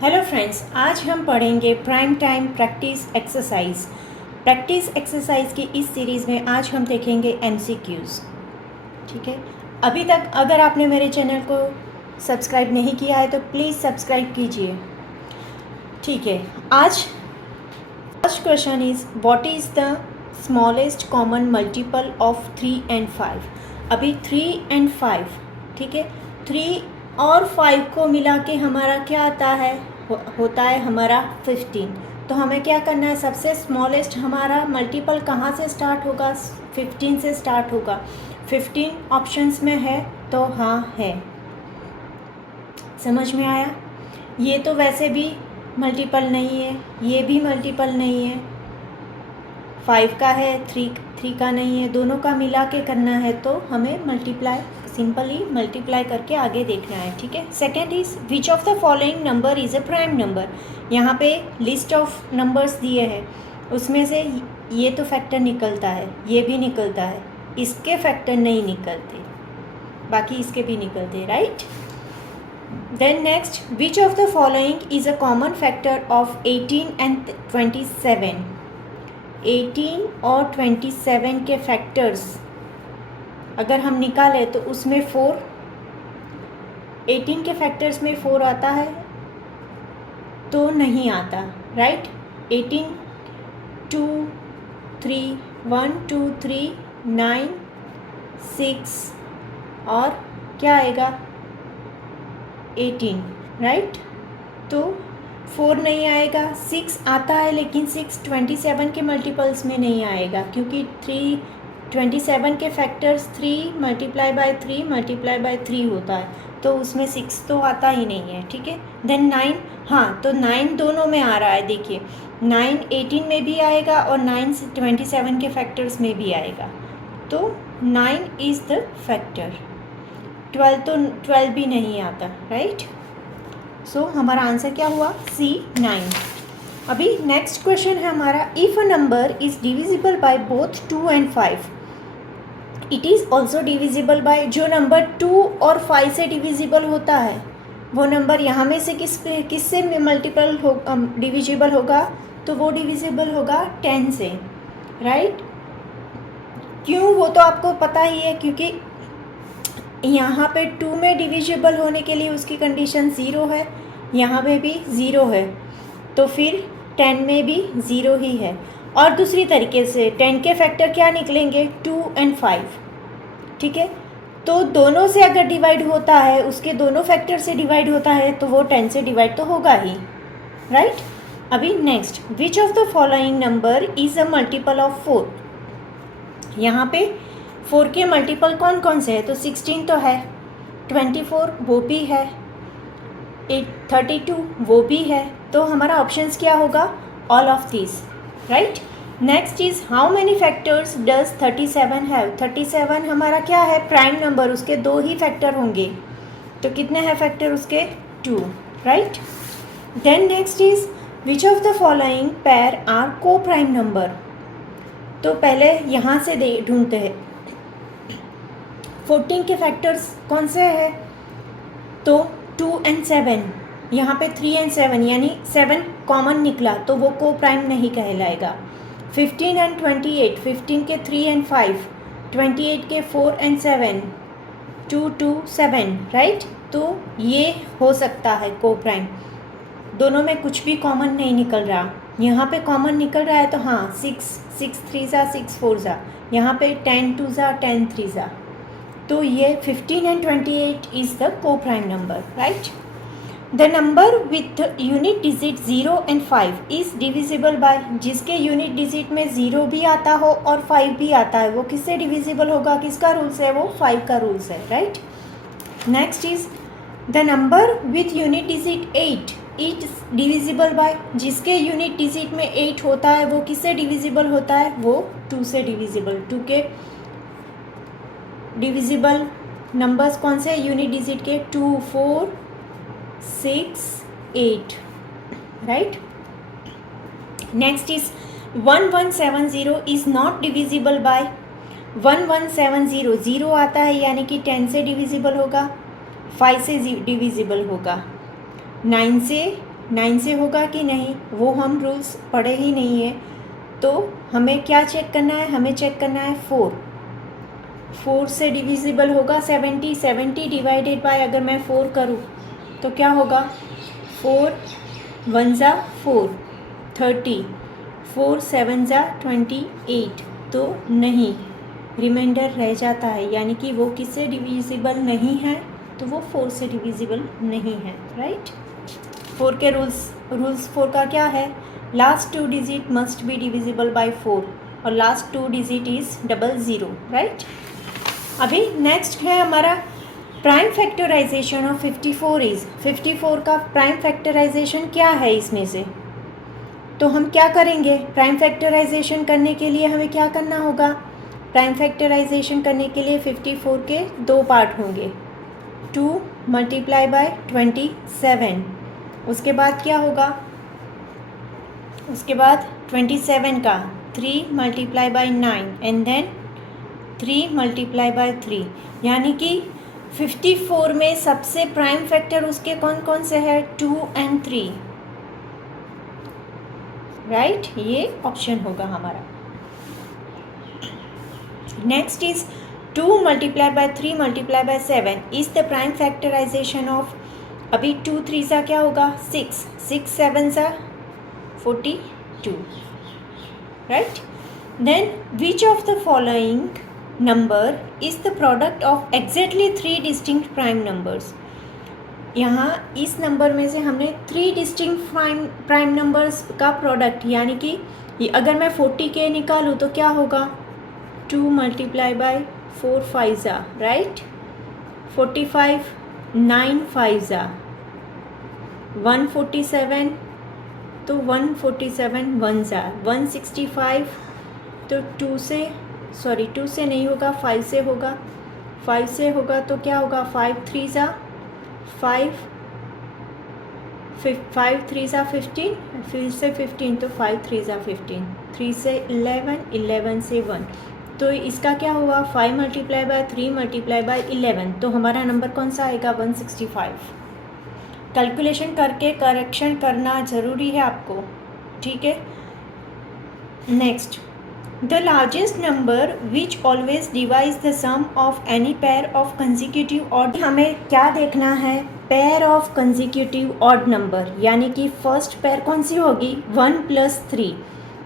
Hello friends, आज हम पढ़ेंगे prime time practice exercise. Practice exercise की इस सीरीज़ में आज हम देखेंगे एमसीक्यूज़। ठीक है, अभी तक अगर आपने मेरे चैनल को सब्सक्राइब नहीं किया है तो प्लीज़ सब्सक्राइब कीजिए। ठीक है, आज first question is what is the smallest common multiple of 3 and 5। अभी 3 and 5, ठीक है, 3 और 5 को मिला के हमारा क्या आता है, होता है हमारा 15। तो हमें क्या करना है, सबसे स्मॉलेस्ट हमारा मल्टीपल कहाँ से स्टार्ट होगा, 15 से स्टार्ट होगा। 15 ऑप्शंस में है तो हाँ है, समझ में आया। ये तो वैसे भी मल्टीपल नहीं है, ये भी मल्टीपल नहीं है, 5 का है, 3 का नहीं है, दोनों का मिला के करना है तो हमें मल्टीप्लाई, सिंपली मल्टीप्लाई करके आगे देखना है। ठीक है, second is which of the following number is a prime number. यहाँ पे लिस्ट ऑफ नंबर्स दिए हैं, उसमें से ये तो फैक्टर निकलता है, ये भी निकलता है, इसके फैक्टर नहीं निकलते, बाकी इसके भी निकलते, right. Then next, which of the following is a common factor of 18 and 27। 18 और 27 के फैक्टर्स अगर हम निकालें तो उसमें 4, 18 के फैक्टर्स में 4 आता है तो नहीं आता, राइट। 18 2 3 1 2 3 9 6 और क्या आएगा 18, राइट। तो 4 नहीं आएगा, 6 आता है लेकिन 6 27 के मल्टीपल्स में नहीं आएगा, क्योंकि 27 के फैक्टर्स 3 मल्टीप्लाई बाय 3 होता है, तो उसमें 6 तो आता ही नहीं है। ठीक है, देन 9, हाँ तो 9 दोनों में आ रहा है, देखिए 9 18 में भी आएगा और 9 27 के फैक्टर्स में भी आएगा, तो 9 इज़ द फैक्टर। 12 तो 12 भी नहीं आता, राइट। सो हमारा आंसर क्या हुआ, C 9। अभी नेक्स्ट क्वेश्चन है हमारा, if a number is divisible by both 2 and 5, it is also divisible by. जो नंबर 2 और 5 से डिविजिबल होता है वो नंबर यहाँ में से किससे मल्टीपल हो डिविजिबल होगा, तो वो डिविजिबल होगा 10 से, राइट। क्यों, वो तो आपको पता ही है, क्योंकि यहाँ पे 2 में डिविजिबल होने के लिए उसकी कंडीशन 0 है, यहाँ पे भी 0 है, तो फिर 10 में भी 0 ही है। और दूसरी तरीके से 10 के फैक्टर क्या निकलेंगे, 2 and 5, ठीक है। तो दोनों से अगर डिवाइड होता है, उसके दोनों फैक्टर से डिवाइड होता है, तो वो 10 से डिवाइड तो होगा ही, राइट। अभी next, which of the following number is a multiple of 4। यहाँ पे 4 के मल्टीपल कौन कौन से है, तो 16 तो है, 24 वो भी है, 32 वो भी है, तो हमारा ऑप्शंस क्या होगा, all of this, right. Next is how many factors does 37 have. 37 हमारा क्या है, प्राइम नंबर, उसके 2 ही फैक्टर होंगे, तो कितने हैं फैक्टर उसके, 2, right. Then next is which of the following pair are coprime number. तो पहले यहाँ से ढूंढते हैं, 14 के फैक्टर्स कौन से हैं, तो 2 and 7, यहाँ पे 3 and 7 यानी 7 कॉमन निकला, तो वो को प्राइम नहीं कहलाएगा। 15 and 28, 15 के 3 and 5, 28 के 4 and 7, 2 2 7, राइट। तो ये हो सकता है को प्राइम, दोनों में कुछ भी कॉमन नहीं निकल रहा, यहाँ पे कॉमन निकल रहा है तो हाँ 6 3 ज़ा 6 4 ज़ा, यहाँ पे 10 2 ज़ा 10 3 ज़ा, तो ये 15 and 28 इज़ द को prime number, right. The number with unit digit 0 and 5 is divisible by. जिसके यूनिट डिजिट में 0 भी आता हो और 5 भी आता है, वो किससे डिविजिबल होगा, किसका रूल्स है, वो 5 का रूल्स है, right. Next is the number with unit digit 8 is divisible by. जिसके यूनिट डिजिट में 8 होता है वो किससे डिविजिबल होता है, वो 2 से डिविजिबल। 2 के डिविजिबल नंबर्स कौन से, यूनिट डिजिट के, 2 4 6 8, right. Next is 1170 is not divisible by. 1170 0 आता है यानी कि 10 से डिविजिबल होगा। 5 से डिविजिबल होगा, 9 से होगा कि नहीं, वो हम रूल्स पढ़े ही नहीं है। तो हमें क्या चेक करना है, हमें चेक करना है 4 से डिविजिबल होगा 70 डिवाइडेड बाय अगर मैं 4 करूँ तो क्या होगा, 4 1 ज़ा 4 30, 4 7 ज़ा 28, तो नहीं, रिमाइंडर रह जाता है, यानी कि वो किससे डिविजिबल नहीं है, तो वो 4 से डिविजिबल नहीं है, राइट। 4 के रूल्स 4 का क्या है, last 2 digit must be divisible by 4 और लास्ट 2 डिजिट इज 00, राइट। अभी नेक्स्ट है हमारा प्राइम फैक्टराइजेशन ऑफ 54 इज 54 का प्राइम फैक्टराइजेशन क्या है इसमें से, तो हम क्या करेंगे, प्राइम फैक्टराइजेशन करने के लिए हमें क्या करना होगा, प्राइम फैक्टराइजेशन करने के लिए 54 के 2 पार्ट होंगे, 2 मल्टीप्लाई बाय 27, उसके बाद क्या होगा, उसके बाद 27 का 3 multiply by 9 and then 3 multiply by 3, यानी कि 54 में सबसे प्राइम फैक्टर उसके कौन कौन से है, 2 एंड 3, राइट, ये ऑप्शन होगा हमारा। Next is 2 multiply by 3 multiply by 7 is the prime factorisation of, अभी 2 3 सा क्या होगा 6, 6 7 सा 42, right? Then which of the following number is the product of exactly 3 distinct prime numbers? यहाँ इस नंबर में से हमने 3 डिस्टिंक्ट प्राइम नंबर्स का प्रोडक्ट, यानी कि अगर मैं 40 के निकालूँ तो क्या होगा, 2 मल्टीप्लाई बाय 4 5 ज़ा, राइट, 45 9 5 ज़ा 147, तो 147 1 ज़ा 165, तो 2 से नहीं होगा, 5 से होगा, 5 से होगा तो क्या होगा, 5 3 ज़ा 5 3 ज़ा 15, फिर से 15 तो 5 3 ज़ा 15, 3 से 11, 11 से 1, तो इसका क्या हुआ, 5 मल्टीप्लाई बाय 3 मल्टीप्लाई बाय 11, तो हमारा नंबर कौन सा आएगा, 165। कैलकुलेशन करके करेक्शन करना ज़रूरी है आपको, ठीक है। Next, the largest number which always divides the sum of any pair of consecutive odd, हमें क्या देखना है, pair of consecutive odd number, यानी कि फर्स्ट पेयर कौन सी होगी, 1 + 3,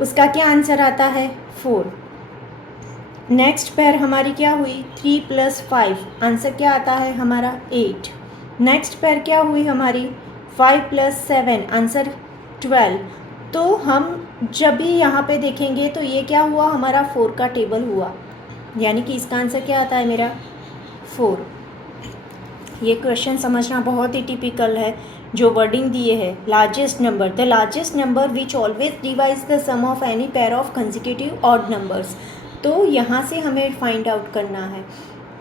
उसका क्या आंसर आता है 4। नेक्स्ट पेयर हमारी क्या हुई, 3 + 5, आंसर क्या आता है हमारा 8। नेक्स्ट पेयर क्या हुई हमारी, 5 + 7, आंसर 12। तो हम जब भी यहाँ पे देखेंगे तो ये क्या हुआ, हमारा 4 का टेबल हुआ, यानी कि इसका आंसर क्या आता है मेरा 4। ये क्वेश्चन समझना बहुत ही टिपिकल है, जो वर्डिंग दिए है, largest number, the largest number which always divides the sum of any pair of consecutive odd numbers, तो यहाँ से हमें फाइंड आउट करना है।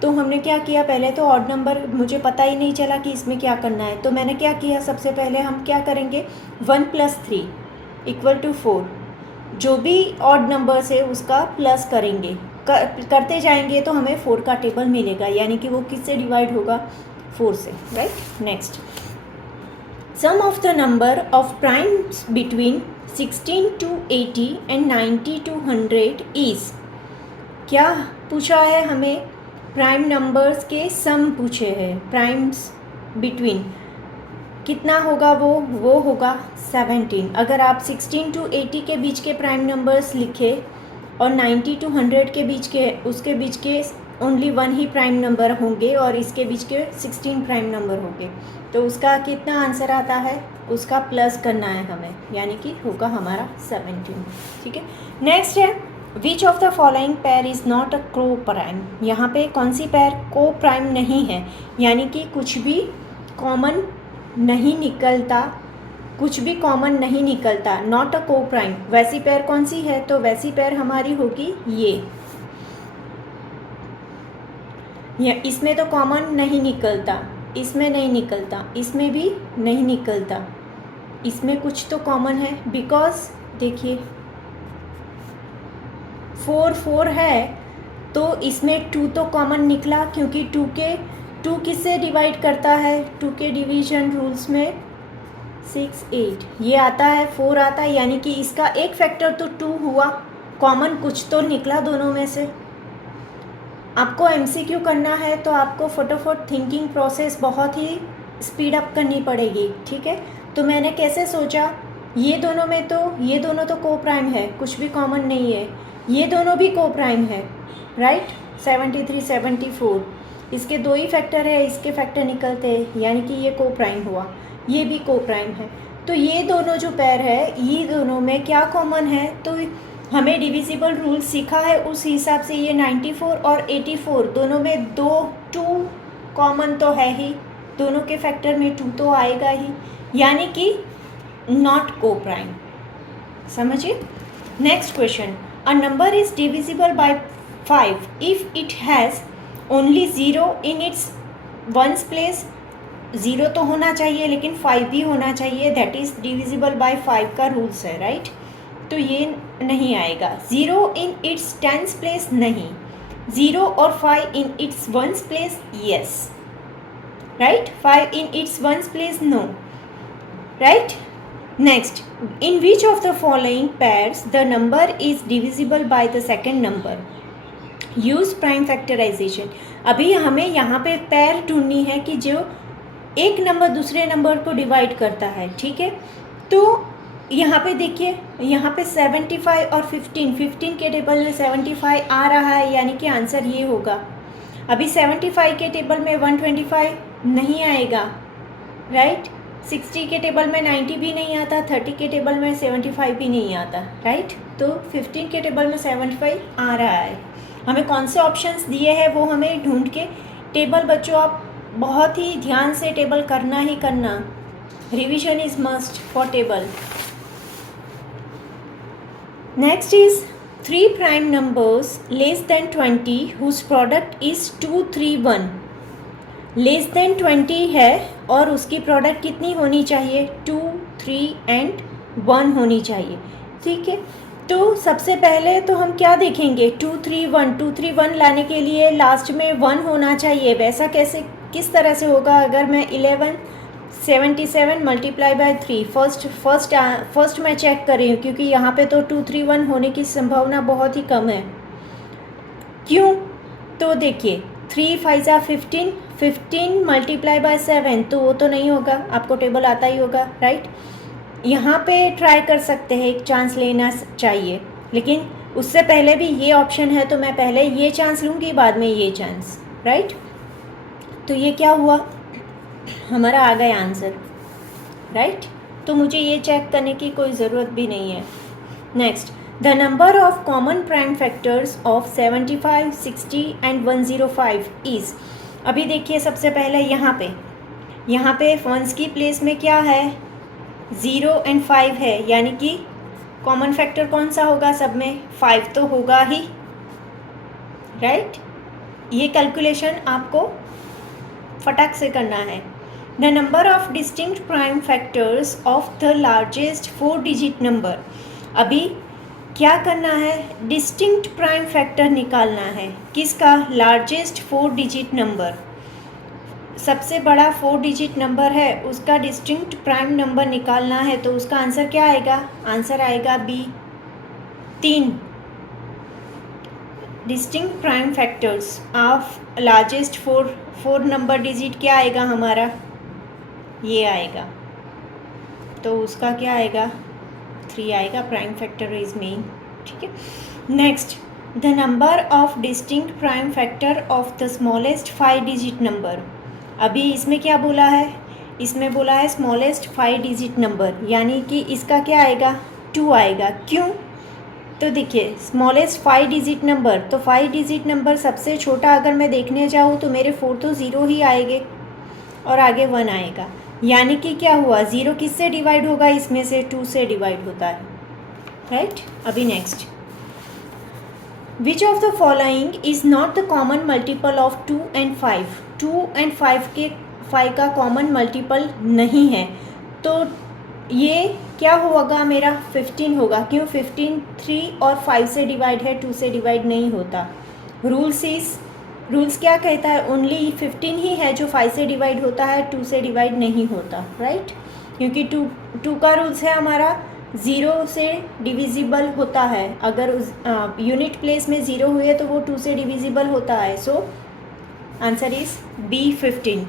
तो हमने क्या किया, पहले तो ऑड नंबर मुझे पता ही नहीं चला कि इसमें क्या करना है, तो मैंने क्या किया, सबसे पहले हम क्या करेंगे, 1 + 3 = 4, जो भी ऑड नंबर्स है उसका प्लस करेंगे, करते जाएंगे तो हमें 4 का टेबल मिलेगा, यानी कि वो किससे डिवाइड होगा, 4 से, right. Next, sum of the number of primes between 16 to 80 and 90 to 100 is, क्या पूछा है हमें, प्राइम नंबर्स के सम पूछे हैं, प्राइम्स बिटवीन कितना होगा, वो होगा 17। अगर आप 16 to 80 के बीच के प्राइम नंबर्स लिखे और 90 to 100 के बीच के, उसके बीच के ओनली 1 ही प्राइम नंबर होंगे और इसके बीच के 16 प्राइम नंबर होंगे, तो उसका कितना आंसर आता है, उसका प्लस करना है हमें, यानी कि होगा हमारा 17, ठीक है। नेक्स्ट है, विच of the following pair is not a को प्राइम, यहाँ पे कौन सी पेयर को प्राइम नहीं है, यानी कि कुछ भी कॉमन नहीं निकलता, कुछ भी कॉमन नहीं निकलता, नॉट अ को प्राइम, वैसी पेयर कौन सी है, तो वैसी पेयर हमारी होगी ये, इसमें तो कॉमन नहीं निकलता, इसमें नहीं निकलता, इसमें भी नहीं निकलता, इसमें कुछ तो कॉमन है, बिकॉज देखिए 4 4 है, तो इसमें 2 तो कॉमन निकला, क्योंकि 2 के 2 किससे डिवाइड करता है? 2 के डिवीजन रूल्स में 6, 8 ये आता है, 4 आता है, यानी कि इसका एक फैक्टर तो 2 हुआ, कॉमन कुछ तो निकला दोनों में से। आपको एमसीक्यू करना है तो आपको फटाफट थिंकिंग प्रोसेस बहुत ही स्पीड अप करनी पड़ेगी, ठीक है। तो मैंने कैसे सोचा, ये दोनों तो को प्राइम है, कुछ भी कॉमन नहीं है, ये दोनों भी को प्राइम है, राइट। 73, 74 इसके 2 ही फैक्टर है, इसके फैक्टर निकलते हैं, यानी कि ये को प्राइम हुआ, ये भी को प्राइम है। तो ये दोनों जो पैर है, ये दोनों में क्या कॉमन है? तो हमें डिविजिबल रूल सीखा है, उस हिसाब से ये 94 और 84 दोनों में 2 कॉमन तो है ही, दोनों के फैक्टर में 2 तो आएगा ही, यानी कि नॉट को प्राइम। समझिए। Next question, a number is divisible by 5 if it has only 0 in its ones place. 0 तो होना चाहिए लेकिन 5 भी होना चाहिए, दैट इज डिविजिबल बाय 5 का रूल्स है, राइट। तो ये नहीं आएगा। 0 इन इट्स टेंस प्लेस नहीं, 0 और 5 in its ones place yes, right. 5 in its ones place no, right. Next, in which of the following pairs the number is divisible by the second number? Use prime factorization. अभी हमें यहाँ पे पैर ढूंढनी है कि जो एक नंबर दूसरे नंबर को डिवाइड करता है, ठीक है। तो यहाँ पे देखिए, यहाँ पे 75 और 15 के टेबल में 75 आ रहा है, यानी कि आंसर ये होगा। अभी 75 के टेबल में 125 नहीं आएगा, राइट। 60 के टेबल में 90 भी नहीं आता, 30 के टेबल में 75 भी नहीं आता, राइट। तो 15 के टेबल में 75 आ रहा है। हमें कौन से ऑप्शंस दिए हैं वो हमें ढूंढ के, टेबल बच्चों आप बहुत ही ध्यान से टेबल करना ही करना, revision is must for table. Next is 3 prime numbers less than 20 whose product is 2, 3, 1। Less than 20 है और उसकी प्रोडक्ट कितनी होनी चाहिए? 2, 3 एंड 1 होनी चाहिए, ठीक है। तो सबसे पहले तो हम क्या देखेंगे? 2, 3, 1, 2, 3, 1 लाने के लिए लास्ट में 1 होना चाहिए। वैसा कैसे, किस तरह से होगा? अगर मैं 1177 मल्टीप्लाई बाय 3 फर्स्ट मैं चेक कर रही हूँ, क्योंकि यहाँ पे तो 2, 3, 1 होने की संभावना बहुत ही कम है। क्यों? तो देखिए 3 5 15 मल्टीप्लाई बाय 7, तो वो तो नहीं होगा, आपको टेबल आता ही होगा, राइट। यहाँ पे ट्राई कर सकते हैं, एक चांस लेना चाहिए, लेकिन उससे पहले भी ये ऑप्शन है, तो मैं पहले ये चांस लूँगी, बाद में ये चांस, राइट। तो ये क्या हुआ, हमारा आ गया आंसर, राइट। तो मुझे ये चेक करने की कोई ज़रूरत भी नहीं है। Next, the number of common prime factors of 75, 60 and 105 is. अभी देखिए सबसे पहले यहाँ पे वंस की प्लेस में क्या है? 0 एंड 5 है, यानी कि कॉमन फैक्टर कौन सा होगा सब में? 5 तो होगा ही, राइट। ये कैलकुलेशन आपको फटाक से करना है। The number of distinct prime factors of the largest 4 digit number. अभी क्या करना है? डिस्टिंक्ट प्राइम फैक्टर निकालना है। किसका? लार्जेस्ट 4 डिजिट नंबर, सबसे बड़ा 4 डिजिट नंबर है, उसका डिस्टिंक्ट प्राइम नंबर निकालना है। तो उसका आंसर क्या आएगा? आंसर आएगा B, 3। Distinct prime factors of largest 4 number digit क्या आएगा हमारा? ये आएगा। तो उसका क्या आएगा? 3 आएगा। प्राइम फैक्टर इज मेन, ठीक है। Next, the number of distinct prime factor of the smallest 5 digit number. अभी इसमें क्या बोला है? इसमें बोला है स्मॉलेस्ट 5 डिजिट नंबर, यानी कि इसका क्या आएगा? 2 आएगा। क्यों? तो देखिए स्मॉलेस्ट 5 डिजिट नंबर, तो 5 डिजिट नंबर सबसे छोटा अगर मैं देखने जाऊँ तो मेरे 4 तो 0 ही आएंगे और आगे 1 आएगा, यानी कि क्या हुआ? 0 किससे डिवाइड होगा? इसमें से 2 से डिवाइड होता है, राइट। अभी next, which of the following is not the common multiple of 2 and 5। 2 and 5 का कॉमन मल्टीपल नहीं है, तो ये क्या होगा? मेरा 15 होगा। क्यों? 15 3 और 5 से डिवाइड है, 2 से डिवाइड नहीं होता। रूल्स क्या कहता है, ओनली 15 ही है जो 5 से डिवाइड होता है, 2 से डिवाइड नहीं होता, राइट। क्योंकि 2 का रूल्स है हमारा 0 से डिविजिबल होता है, अगर उस यूनिट प्लेस में 0 हुए तो वो 2 से डिविजिबल होता है। So answer is B 15।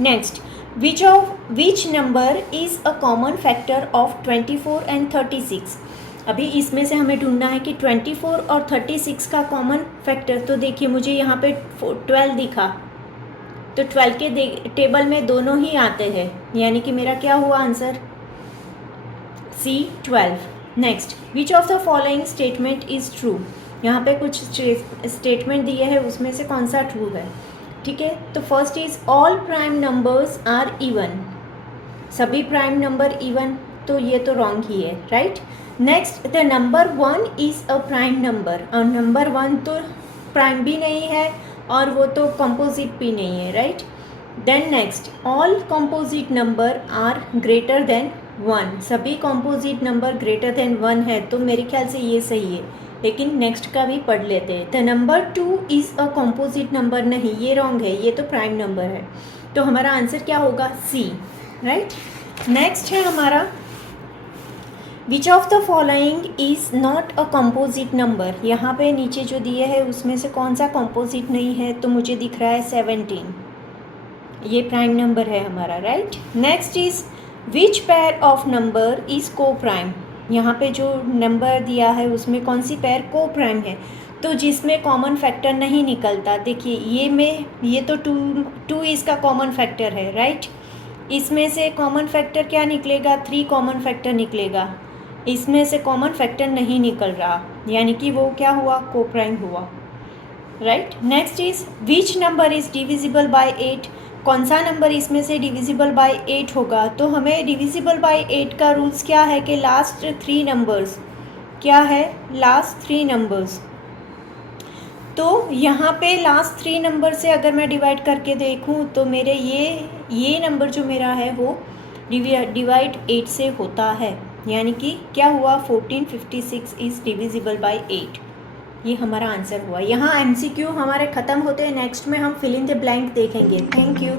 Next, which number is a common factor of 24 and 36। अभी इसमें से हमें ढूंढना है कि 24 और 36 का कॉमन फैक्टर। तो देखिए मुझे यहाँ पे 12 दिखा, तो 12 के टेबल में दोनों ही आते हैं, यानी कि मेरा क्या हुआ answer, C 12। Next, which of the following statement is true. यहाँ पे कुछ स्टेटमेंट दिए हैं, उसमें से कौन सा ट्रू है, ठीक है। तो first is all prime numbers are even, सभी प्राइम नंबर इवन, तो ये तो रॉन्ग ही है, right. Next, the number 1 is a prime number, और नंबर 1 तो प्राइम भी नहीं है और वो तो कंपोजिट भी नहीं है, right. Then next, all composite number are greater than 1, सभी कंपोजिट नंबर ग्रेटर देन 1 है, तो मेरे ख्याल से ये सही है। लेकिन नेक्स्ट का भी पढ़ लेते हैं। The number 2 is a composite number, नहीं ये रॉन्ग है, ये तो प्राइम नंबर है, तो हमारा आंसर क्या होगा, सी, राइट। नेक्स्ट है हमारा विच of the following is not a composite number. यहाँ पे नीचे जो दिए है उसमें से कौन सा कंपोजिट नहीं है, तो मुझे दिख रहा है 17, ये प्राइम नंबर है हमारा, right. Next is which pair of number is को प्राइम। यहाँ पे जो नंबर दिया है उसमें कौन सी पेयर को प्राइम है, तो जिसमें कॉमन फैक्टर नहीं निकलता। देखिए ये तो 2 इसका कॉमन फैक्टर है, राइट। इसमें से कॉमन फैक्टर क्या निकलेगा, 3 कॉमन फैक्टर निकलेगा, इसमें से कॉमन फैक्टर नहीं निकल रहा, यानी कि वो क्या हुआ, को प्राइम हुआ, right. Next is which number is divisible by 8, कौन सा नंबर इसमें से डिविजिबल बाय 8 होगा। तो हमें डिविजिबल बाय 8 का रूल्स क्या है कि लास्ट 3 नंबर्स, क्या है, लास्ट 3 नंबर्स। तो यहाँ पे लास्ट 3 नंबर से अगर मैं डिवाइड करके देखूँ तो मेरे ये नंबर जो मेरा है वो डिवाइड 8 से होता है, यानी कि क्या हुआ, 1456 इज़ डिविजिबल बाय 8, ये हमारा आंसर हुआ। यहाँ MCQ हमारे ख़त्म होते हैं, नेक्स्ट में हम फिल इन द ब्लैंक देखेंगे। Thank you.